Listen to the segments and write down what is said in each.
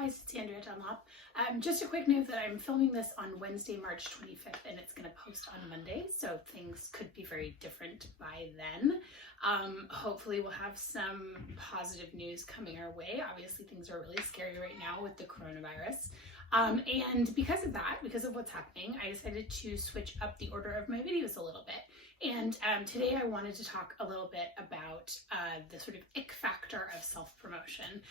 guys, it's Andrea Dunlop. Just a quick note that I'm filming this on Wednesday, March 25th, and it's going to post on Monday, so things could be very different by then. Hopefully we'll have some positive news coming our way. Obviously things are really scary right now with the coronavirus. And because of that, because of what's happening, I decided to switch up the order of my videos a little bit. And today I wanted to talk a little bit about the sort of ick factor of self-promotion,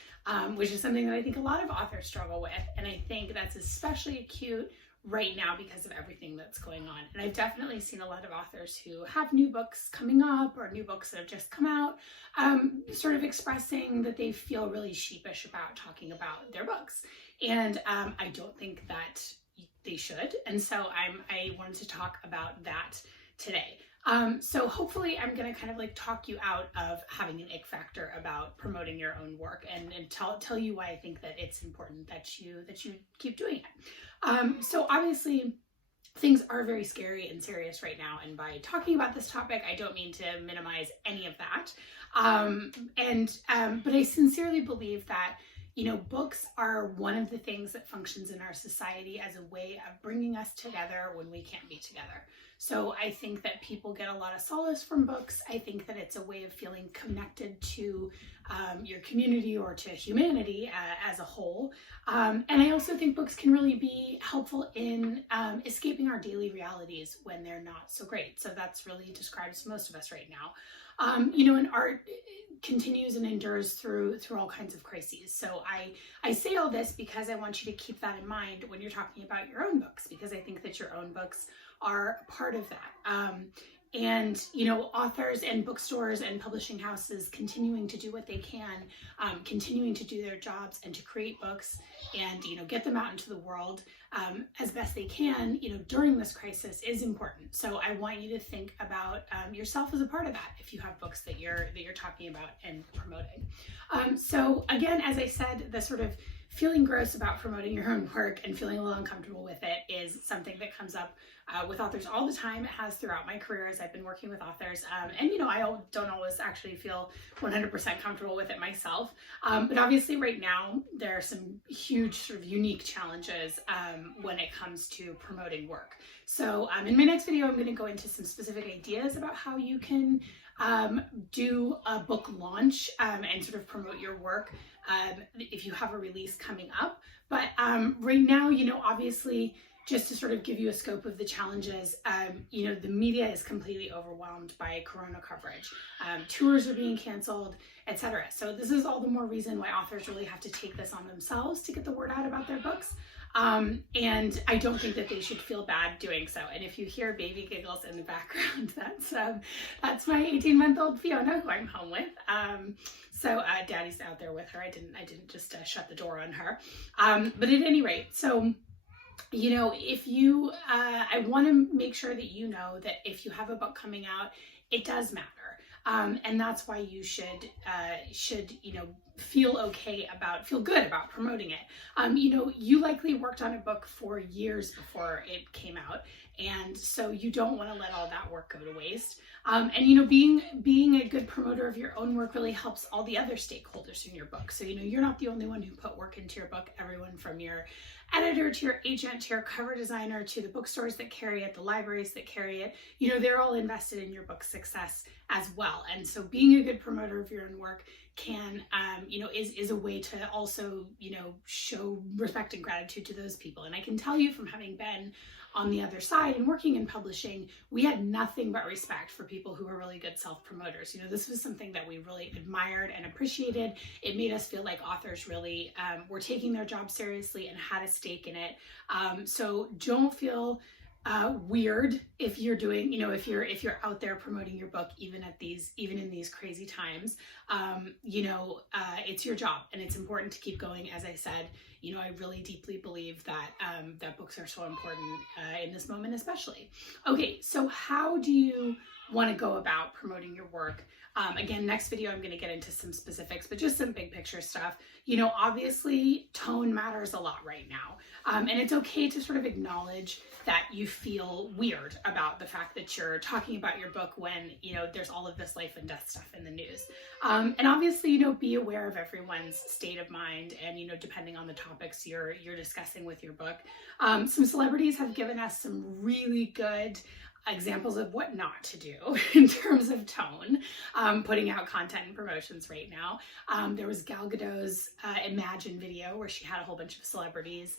which is something that I think a lot of authors struggle with. And I think that's especially acute right now because of everything that's going on. And I've definitely seen a lot of authors who have new books coming up or new books that have just come out, sort of expressing that they feel really sheepish about talking about their books. And I don't think that they should. And so I wanted to talk about that today. So hopefully I'm going to kind of like talk you out of having an ick factor about promoting your own work and tell you why I think that it's important that you keep doing it. So obviously things are very scary and serious right now, and by talking about this topic I don't mean to minimize any of that. But I sincerely believe that books are one of the things that functions in our society as a way of bringing us together when we can't be together. So I think that people get a lot of solace from books. I think that it's a way of feeling connected to your community or to humanity as a whole. And I also think books can really be helpful in escaping our daily realities when they're not so great. So that's really describes most of us right now. And art continues and endures through all kinds of crises. So I say all this because I want you to keep that in mind when you're talking about your own books, because I think that your own books are a part of that. And authors and bookstores and publishing houses continuing to do what they can, continuing to do their jobs and to create books and get them out into the world as best they can during this crisis is important. So I want you to think about yourself as a part of that if you have books that you're talking about and promoting. So again, as I said, the sort of feeling gross about promoting your own work and feeling a little uncomfortable with it is something that comes up with authors all the time. It has throughout my career as I've been working with authors. And I don't always actually feel 100% comfortable with it myself. But obviously right now there are some huge sort of unique challenges when it comes to promoting work. So in my next video, I'm going to go into some specific ideas about how you can do a book launch and sort of promote your work if you have a release coming up. But right now, obviously, just to sort of give you a scope of the challenges, the media is completely overwhelmed by Corona coverage. Tours are being canceled, etc. So this is all the more reason why authors really have to take this on themselves to get the word out about their books. And I don't think that they should feel bad doing so. And if you hear baby giggles in the background, that's my 18-month-old Fiona, who I'm home with. So Daddy's out there with her. I didn't just shut the door on her. But at any rate, so if you, I want to make sure that that if you have a book coming out, it does matter. And that's why you should feel good about promoting it. You likely worked on a book for years before it came out. And so you don't want to let all that work go to waste. And being a good promoter of your own work really helps all the other stakeholders in your book. So you're not the only one who put work into your book. Everyone from your editor to your agent to your cover designer to the bookstores that carry it, the libraries that carry it, they're all invested in your book's success as well. And so being a good promoter of your own work can is a way to also show respect and gratitude to those people. And I can tell you from having been on the other side and working in publishing, we had nothing but respect for people who were really good self-promoters. This was something that we really admired and appreciated. It made us feel like authors really were taking their job seriously and had a stake in it. So don't feel weird if you're doing, if you're out there promoting your book, even in these crazy times. It's your job and it's important to keep going. As I said, I really deeply believe that that books are so important in this moment, especially. Okay, so how do you want to go about promoting your work. Again, next video, I'm going to get into some specifics, but just some big picture stuff. You know, obviously tone matters a lot right now. And it's okay to sort of acknowledge that you feel weird about the fact that you're talking about your book when, you know, there's all of this life and death stuff in the news. And obviously, you know, be aware of everyone's state of mind and, you know, depending on the topics you're discussing with your book. Some celebrities have given us some really good examples of what not to do in terms of tone, putting out content and promotions right now. There was Gal Gadot's Imagine video where she had a whole bunch of celebrities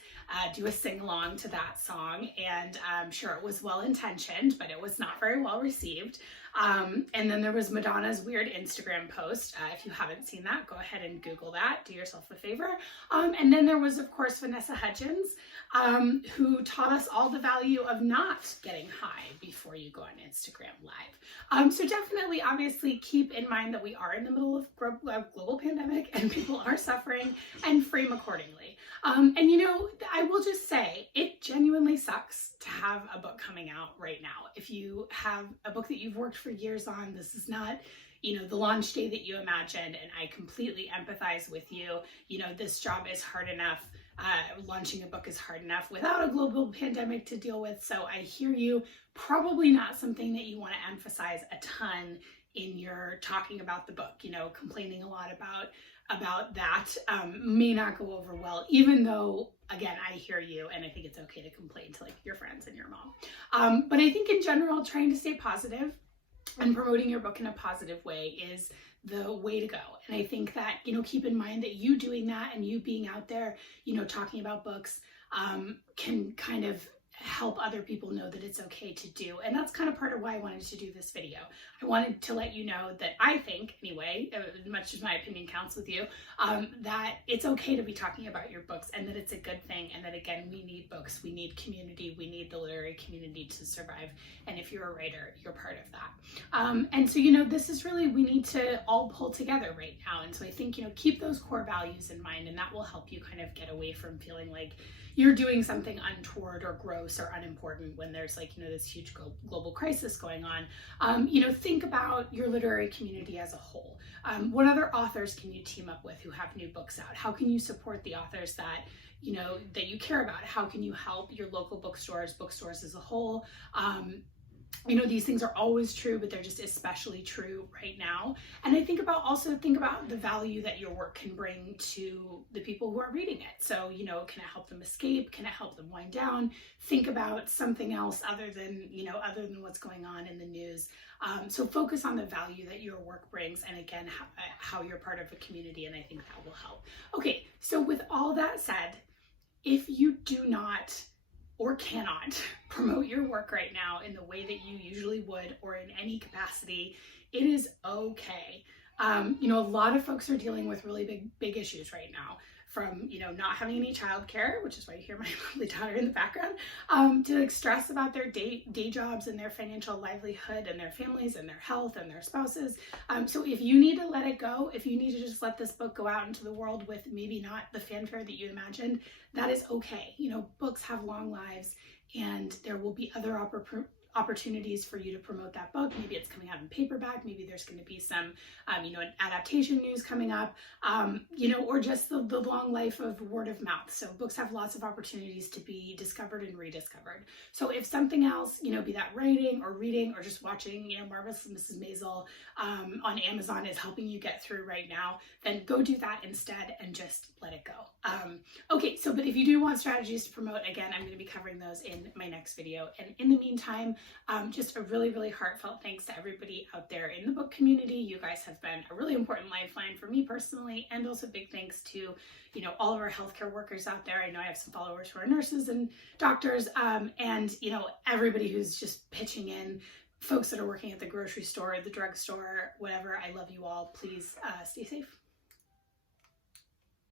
do a sing-along to that song, and I'm sure it was well-intentioned, but it was not very well received. And then there was Madonna's weird Instagram post. If you haven't seen that, go ahead and Google that, do yourself a favor. And then there was, of course, Vanessa Hudgens, who taught us all the value of not getting high before you go on Instagram Live. So definitely, obviously, keep in mind that we are in the middle of global pandemic and people are suffering, and frame accordingly. And you know, I will just say, it genuinely sucks to have a book coming out right now. If you have a book that you've worked for years on, this is not, you know, the launch day that you imagined, and I completely empathize with you. You know, this job is hard enough. Launching a book is hard enough without a global pandemic to deal with. So I hear you. Probably not something that you want to emphasize a ton in your talking about the book. You know, complaining a lot about that may not go over well, even though, again, I hear you, and I think it's okay to complain to like your friends and your mom. But I think in general, trying to stay positive and promoting your book in a positive way is the way to go. And I think that, you know, keep in mind that you doing that and you being out there, you know, talking about books can kind of help other people know that it's okay to do. And that's kind of part of why I wanted to do this video. I wanted to let you know that I think, anyway, much as my opinion counts with you, that it's okay to be talking about your books and that it's a good thing. And that, again, we need books, we need community, we need the literary community to survive. And if you're a writer, you're part of that. And so, you know, this is really, we need to all pull together right now. And so I think, you know, keep those core values in mind, and that will help you kind of get away from feeling like you're doing something untoward or gross or unimportant when there's, like, you know, this huge global crisis going on. You know, think about your literary community as a whole. What other authors can you team up with who have new books out? How can you support the authors that, you know, that you care about? How can you help your local bookstores as a whole? You know, these things are always true, but they're just especially true right now. And I think about the value that your work can bring to the people who are reading it. So, you know, can it help them escape? Can it help them wind down? Think about something else other than what's going on in the news. So focus on the value that your work brings, and again, how you're part of a community, and I think that will help. Okay, so with all that said, if you do not or cannot promote your work right now in the way that you usually would or in any capacity, it is okay. You know, a lot of folks are dealing with really big issues right now, from, you know, not having any childcare, which is why you hear my lovely daughter in the background, to like stress about their day jobs and their financial livelihood and their families and their health and their spouses. So if you need to let it go, if you need to just let this book go out into the world with maybe not the fanfare that you imagined, that is okay. You know, books have long lives, and there will be other opportunities for you to promote that book. Maybe it's coming out in paperback, maybe there's going to be some you know, adaptation news coming up, you know, or just the long life of word of mouth. So books have lots of opportunities to be discovered and rediscovered. So if something else, you know, be that writing or reading or just watching, you know, Marvelous Mrs. Maisel on Amazon is helping you get through right now, then go do that instead and just let it go. Okay, so but if you do want strategies to promote, again, I'm going to be covering those in my next video. And in the meantime, just a really heartfelt thanks to everybody out there in the book community. You guys have been a really important lifeline for me personally, and also big thanks to, you know, all of our healthcare workers out there. I know I have some followers who are nurses and doctors, and, you know, everybody who's just pitching in, folks that are working at the grocery store, the drugstore, whatever. I love you all. Please stay safe.